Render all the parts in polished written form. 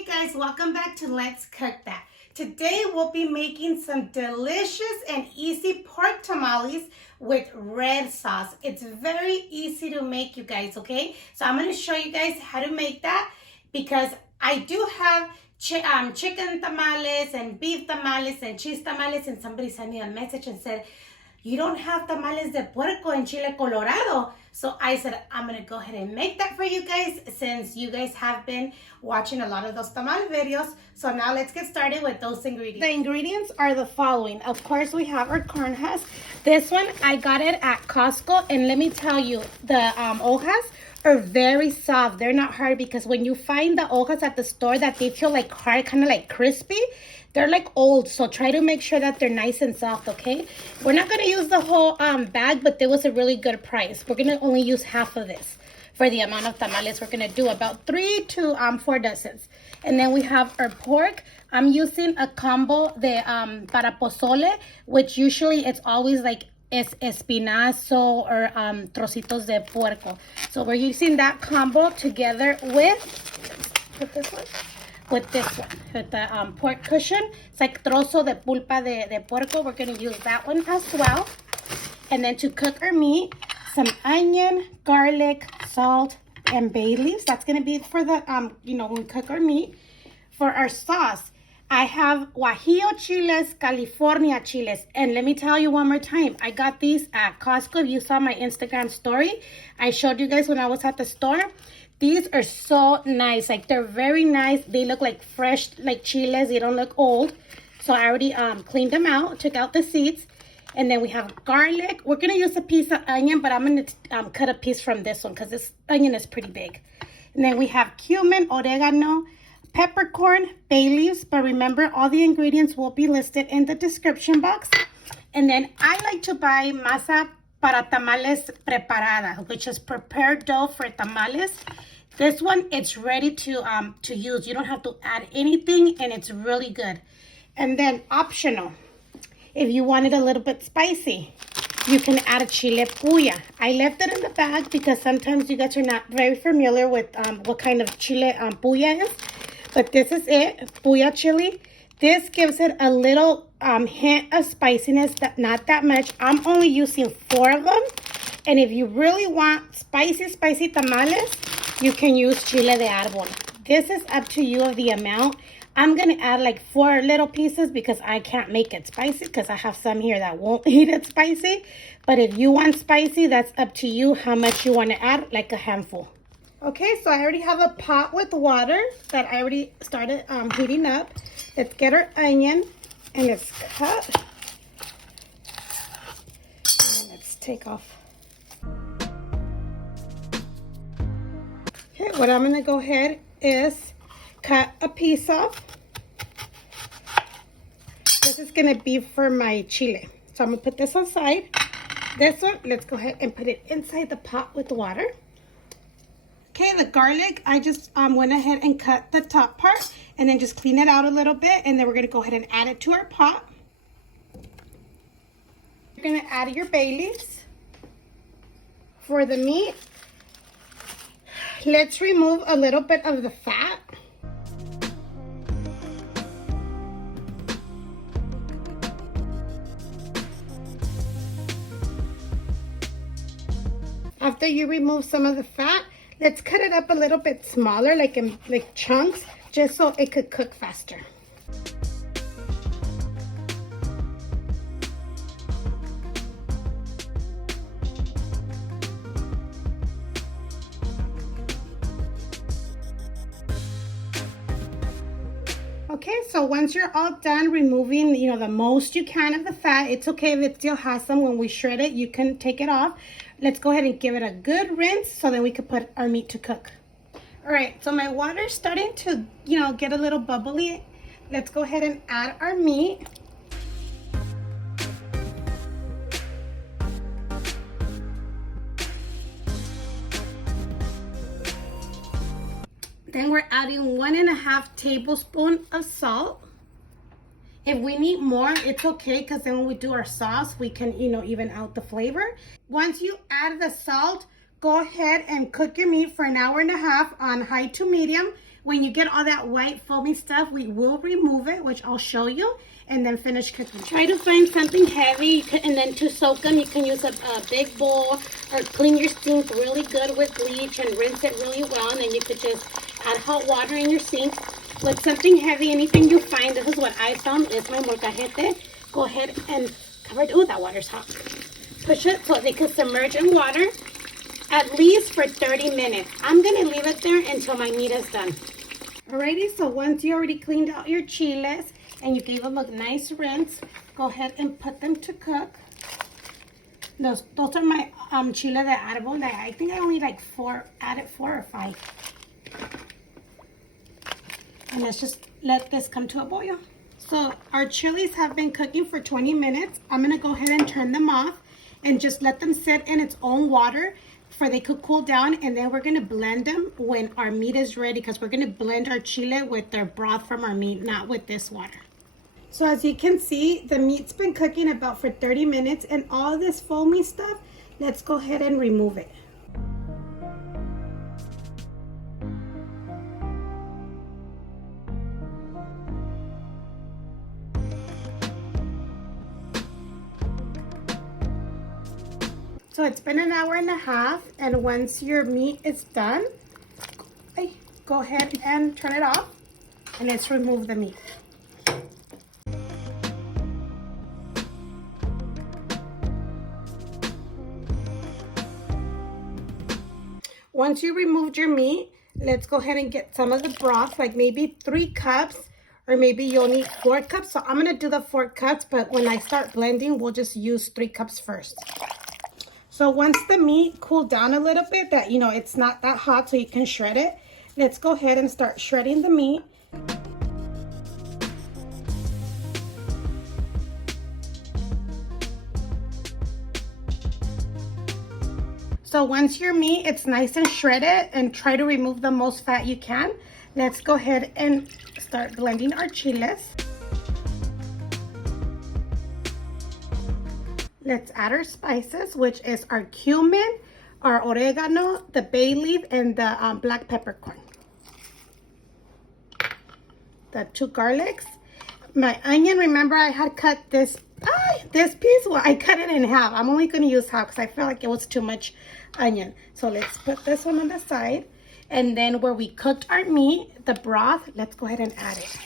Hey guys, welcome back to Let's Cook That. Today we'll be making some delicious and easy pork tamales with red sauce. It's very easy to make, you guys, okay? So I'm going to show you guys how to make that because I do have chicken tamales and beef tamales and cheese tamales, and somebody sent me a message and said, you don't have tamales de puerco in Chile, Colorado. So I said, I'm going to go ahead and make that for you guys since you guys have been watching a lot of those tamal videos. So now let's get started with those ingredients. The ingredients are the following. Of course, we have our corn husk. This one, I got it at Costco. And let me tell you, the hojas are very soft. They're not hard because when you find the hojas at the store that they feel like hard, kind of like crispy, they're like old, so try to make sure that they're nice and soft, okay? We're not going to use the whole bag, but there was a really good price. We're going to only use half of this for the amount of tamales. We're going to do about 3 to 4 dozens. And then we have our pork. I'm using a combo de para pozole, which usually it's always like espinazo or trocitos de puerco. So we're using that combo together with this one. With the pork cushion. It's like trozo de pulpa de puerco. We're going to use that one as well. And then to cook our meat, some onion, garlic, salt, and bay leaves. That's going to be for the, when we cook our meat. For our sauce, I have Guajillo Chiles, California Chiles. And let me tell you one more time, I got these at Costco. If you saw my Instagram story, I showed you guys when I was at the store. These are so nice. Like, they're very nice. They look like fresh, like chiles. They don't look old. So I already cleaned them out, took out the seeds. And then we have garlic. We're going to use a piece of onion, but I'm going to cut a piece from this one because this onion is pretty big. And then we have cumin, oregano, peppercorn, bay leaves. But remember, all the ingredients will be listed in the description box. And then I like to buy Masa para tamales preparada, which is prepared dough for tamales. This one, it's ready to use. You don't have to add anything, and it's really good. And then optional, if you want it a little bit spicy, you can add a chile puya. I left it in the bag because sometimes you guys are not very familiar with what kind of chile puya is. But this is it, puya chili. This gives it a little hint of spiciness, not that much. I'm only using 4 of them. And if you really want spicy tamales, you can use Chile de Arból. This is up to you of the amount. I'm going to add like 4 little pieces because I can't make it spicy because I have some here that won't eat it spicy. But if you want spicy, that's up to you how much you want to add, like a handful. Okay, so I already have a pot with water that I already started heating up. Let's get our onion and let's cut. And let's take off. Okay, what I'm going to go ahead is cut a piece off. This is going to be for my chile. So I'm going to put this aside. This one, let's go ahead and put it inside the pot with the water. Okay, the garlic, I just went ahead and cut the top part and then just clean it out a little bit. And then we're going to go ahead and add it to our pot. You're going to add your bay leaves. For the meat, let's remove a little bit of the fat. After you remove some of the fat, let's cut it up a little bit smaller, like in chunks, just so it could cook faster. Okay, so once you're all done removing, the most you can of the fat, it's okay if it still has some. When we shred it, you can take it off. Let's go ahead and give it a good rinse so then we can put our meat to cook. All right, so my water's starting to, get a little bubbly. Let's go ahead and add our meat. Then we're adding 1.5 tablespoons of salt. If we need more, it's okay, because then when we do our sauce, we can, even out the flavor. Once you add the salt, go ahead and cook your meat for 1.5 hours on high to medium. When you get all that white foamy stuff, we will remove it, which I'll show you, and then finish cooking. Try to find something heavy, and then to soak them, you can use a big bowl or clean your sink really good with bleach and rinse it really well, and then you could just add hot water in your sink. With something heavy, anything you find, this is what I found, is my molcajete. Go ahead and cover it. Oh, that water's hot. Push it so they can submerge in water at least for 30 minutes. I'm gonna leave it there until my meat is done. Alrighty, so once you already cleaned out your chiles and you gave them a nice rinse, go ahead and put them to cook. Those are my Chile de Arból. I think I only added 4 or 5. And let's just let this come to a boil. So our chilies have been cooking for 20 minutes. I'm gonna go ahead and turn them off and just let them sit in its own water for they could cool down, and then we're gonna blend them when our meat is ready, because we're gonna blend our chile with the broth from our meat, not with this water. So as you can see, the meat's been cooking about for 30 minutes, and all this foamy stuff, let's go ahead and remove it. So it's been an hour and a half, and once your meat is done, go ahead and turn it off, and let's remove the meat. Once you removed your meat, let's go ahead and get some of the broth, like maybe 3 cups, or maybe you'll need 4 cups. So I'm gonna do the 4 cups, but when I start blending, we'll just use 3 cups first. So once the meat cooled down a little bit, that, you know, it's not that hot so you can shred it, let's go ahead and start shredding the meat. So once your meat it's nice and shredded, and try to remove the most fat you can, let's go ahead and start blending our chiles. Let's add our spices, which is our cumin, our oregano, the bay leaf, and the black peppercorn. The 2 garlics. My onion, remember I had cut this piece. Well, I cut it in half. I'm only going to use half because I felt like it was too much onion. So let's put this one on the side. And then where we cooked our meat, the broth, let's go ahead and add it.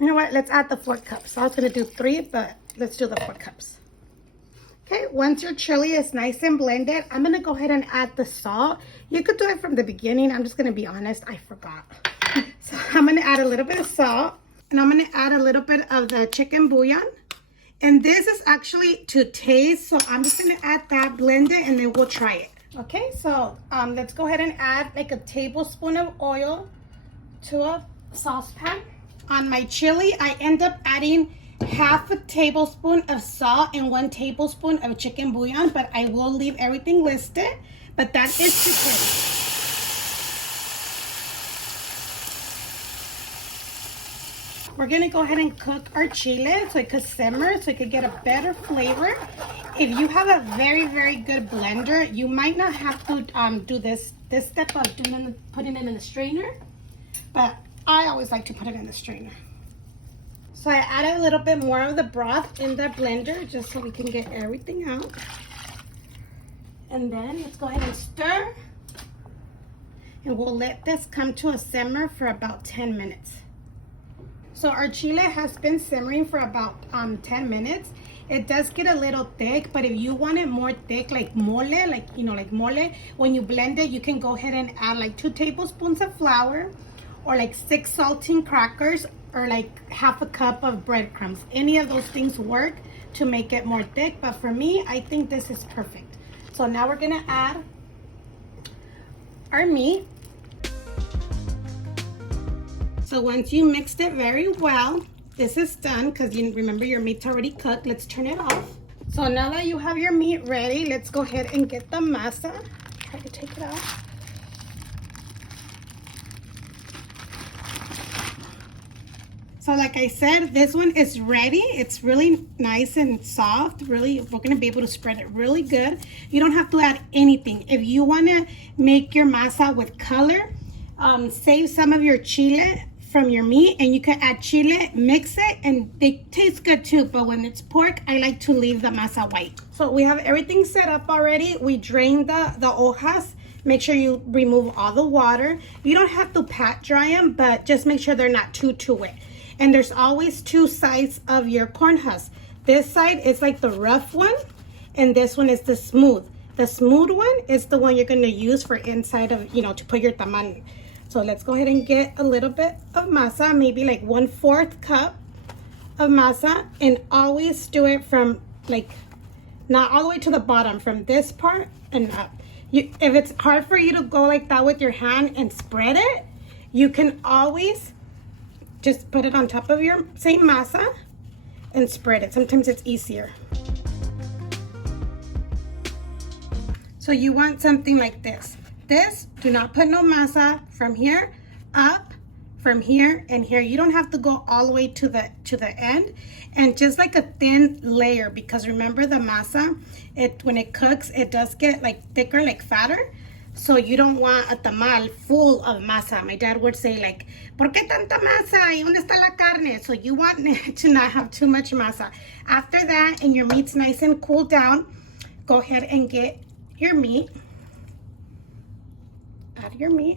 You know what? Let's add the 4 cups. I was going to do 3, but let's do the 4 cups. Okay, once your chili is nice and blended, I'm going to go ahead and add the salt. You could do it from the beginning. I'm just going to be honest. I forgot. So I'm going to add a little bit of salt. And I'm going to add a little bit of the chicken bouillon. And this is actually to taste. So I'm just going to add that, blend it, and then we'll try it. Okay, so let's go ahead and add like a tablespoon of oil to a saucepan. On my chili, I end up adding half a tablespoon of salt and 1 tablespoon of chicken bouillon, but I will leave everything listed, but that is to taste. We're gonna go ahead and cook our chile so it could simmer, so it could get a better flavor. If you have a very, very good blender, you might not have to do this step of putting it in the strainer, but I always like to put it in the strainer. So I added a little bit more of the broth in the blender just so we can get everything out. And then let's go ahead and stir. And we'll let this come to a simmer for about 10 minutes. So our chile has been simmering for about 10 minutes. It does get a little thick, but if you want it more thick, like mole, like mole, when you blend it, you can go ahead and add like 2 tablespoons of flour, or like 6 saltine crackers, or like half a cup of breadcrumbs. Any of those things work to make it more thick, but for me, I think this is perfect. So now we're gonna add our meat. So once you mixed it very well, this is done, because you remember your meat's already cooked. Let's turn it off. So now that you have your meat ready, let's go ahead and get the masa. Try to take it out. So like I said, this one is ready. It's really nice and soft. Really, we're gonna be able to spread it really good. You don't have to add anything. If you wanna make your masa with color, save some of your chile from your meat and you can add chile, mix it, and they taste good too. But when it's pork, I like to leave the masa white. So we have everything set up already. We drained the hojas. Make sure you remove all the water. You don't have to pat dry them, but just make sure they're not too wet. And there's always two sides of your corn husk. This side is like the rough one, and this one is the smooth. The smooth one is the one you're gonna use for inside of, you know, to put your tamal. So let's go ahead and get a little bit of masa, maybe like 1/4 cup of masa, and always do it from like, not all the way to the bottom, from this part and up. If it's hard for you to go like that with your hand and spread it, you can always just put it on top of your same masa and spread it. Sometimes it's easier. So you want something like this. This, do not put no masa from here up, from here and here. You don't have to go all the way to the end, and just like a thin layer, because remember the masa, when it cooks, it does get like thicker, like fatter. So you don't want a tamal full of masa. My dad would say like, ¿por qué tanta masa? ¿Y dónde está la carne? So you want it to not have too much masa. After that, and your meat's nice and cooled down, go ahead and get your meat. Add your meat.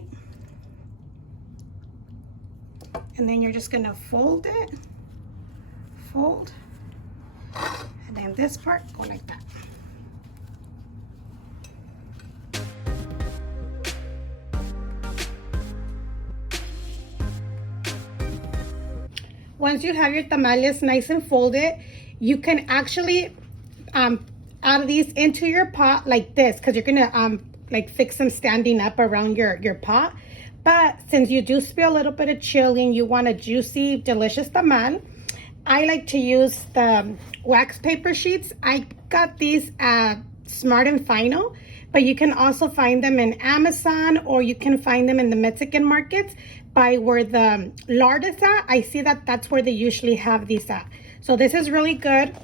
And then you're just gonna fold it. Fold. And then this part, go like that. Once you have your tamales nice and folded, you can actually add these into your pot like this, because you're gonna like fix them standing up around your pot. But since you do spill a little bit of chili and you want a juicy, delicious tamal, I like to use the wax paper sheets. I got these at Smart and Final, but you can also find them in Amazon, or you can find them in the Mexican markets by where the lard is at. I see that's where they usually have these at. So this is really good.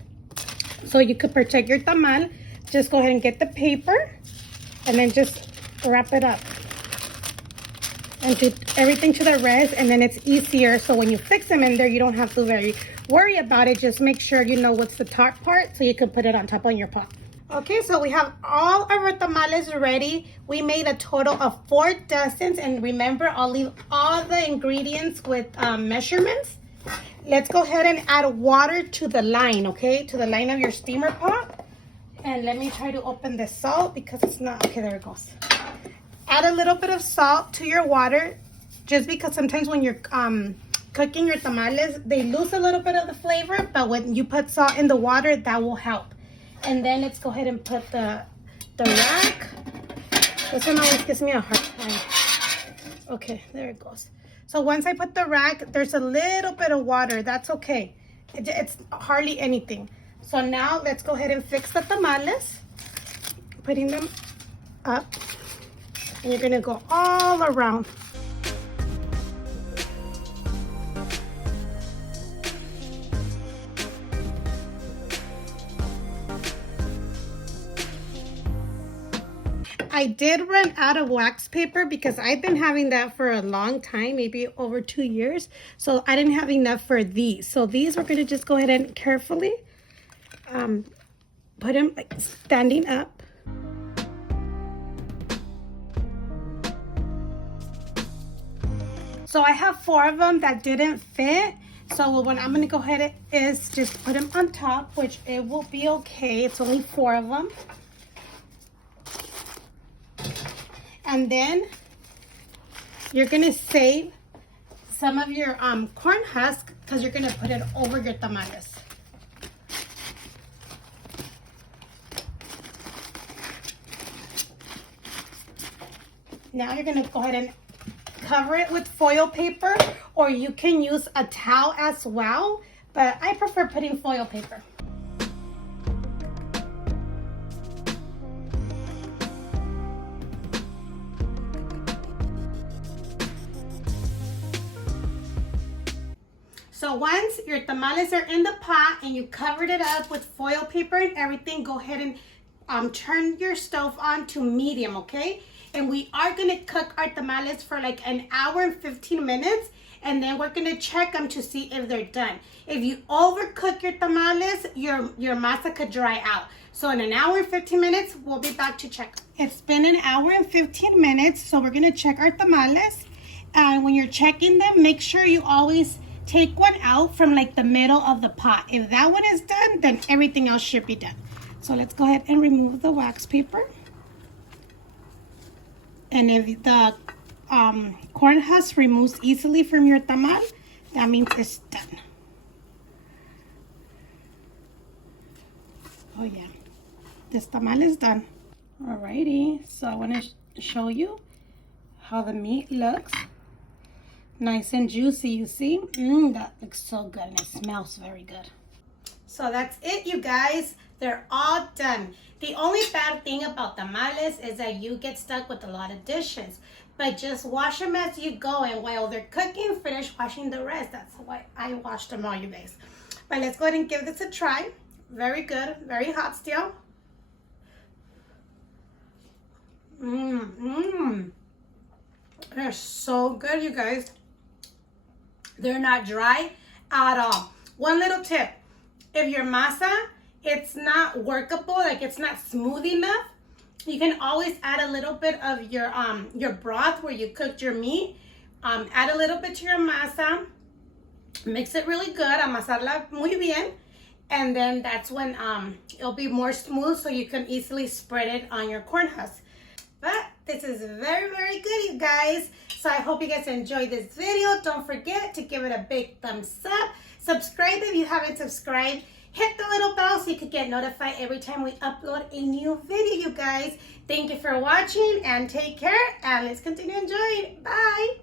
So you could protect your tamal. Just go ahead and get the paper and then just wrap it up and do everything to the rest, and then it's easier. So when you fix them in there, you don't have to worry about it. Just make sure you know what's the top part so you can put it on top of your pot. Okay, so we have all of our tamales ready. We made a total of 4 dozens, and remember, I'll leave all the ingredients with measurements. Let's go ahead and add water to the line, okay? To the line of your steamer pot. And let me try to open the salt because it's not, okay, there it goes. Add a little bit of salt to your water, just because sometimes when you're cooking your tamales, they lose a little bit of the flavor, but when you put salt in the water, that will help. And then let's go ahead and put the rack. This one always gives me a hard time. Okay, there it goes. So once I put the rack, there's a little bit of water. That's okay. It's hardly anything. So now let's go ahead and fix the tamales. Putting them up. And you're gonna go all around. I did run out of wax paper because I've been having that for a long time, maybe over 2 years. So I didn't have enough for these. So these we're gonna just go ahead and carefully put them like standing up. So I have 4 of them that didn't fit. So what I'm gonna go ahead is just put them on top, which it will be okay. It's only 4 of them. And then you're gonna save some of your corn husk because you're gonna put it over your tamales. Now you're gonna go ahead and cover it with foil paper, or you can use a towel as well, but I prefer putting foil paper. So once your tamales are in the pot and you covered it up with foil paper and everything, go ahead and turn your stove on to medium, okay? And we are gonna cook our tamales for like an hour and 15 minutes, and then we're gonna check them to see if they're done. If you overcook your tamales, your masa could dry out. So in an hour and 15 minutes, we'll be back to check. It's been an hour and 15 minutes, so we're gonna check our tamales. And when you're checking them, make sure you always take one out from like the middle of the pot. If that one is done, then everything else should be done. So let's go ahead and remove the wax paper. And if the corn husk removes easily from your tamal, that means it's done. Oh yeah, this tamal is done. Alrighty, so I want to show you how the meat looks. Nice and juicy, you see? That looks so good and it smells very good. So that's it, you guys. They're all done. The only bad thing about tamales is that you get stuck with a lot of dishes. But just wash them as you go, and while they're cooking, finish washing the rest. That's why I washed them all, you guys. But let's go ahead and give this a try. Very good, very hot still. They're so good, you guys. They're not dry at all. One little tip, if your masa, it's not workable, like it's not smooth enough, you can always add a little bit of your broth where you cooked your meat. Add a little bit to your masa, mix it really good, amasarla muy bien, and then that's when it'll be more smooth, so you can easily spread it on your corn husk. But this is very, very good, you guys. So I hope you guys enjoyed this video. Don't forget to give it a big thumbs up. Subscribe if you haven't subscribed. Hit the little bell so you can get notified every time we upload a new video, you guys. Thank you for watching and take care. And let's continue enjoying. Bye.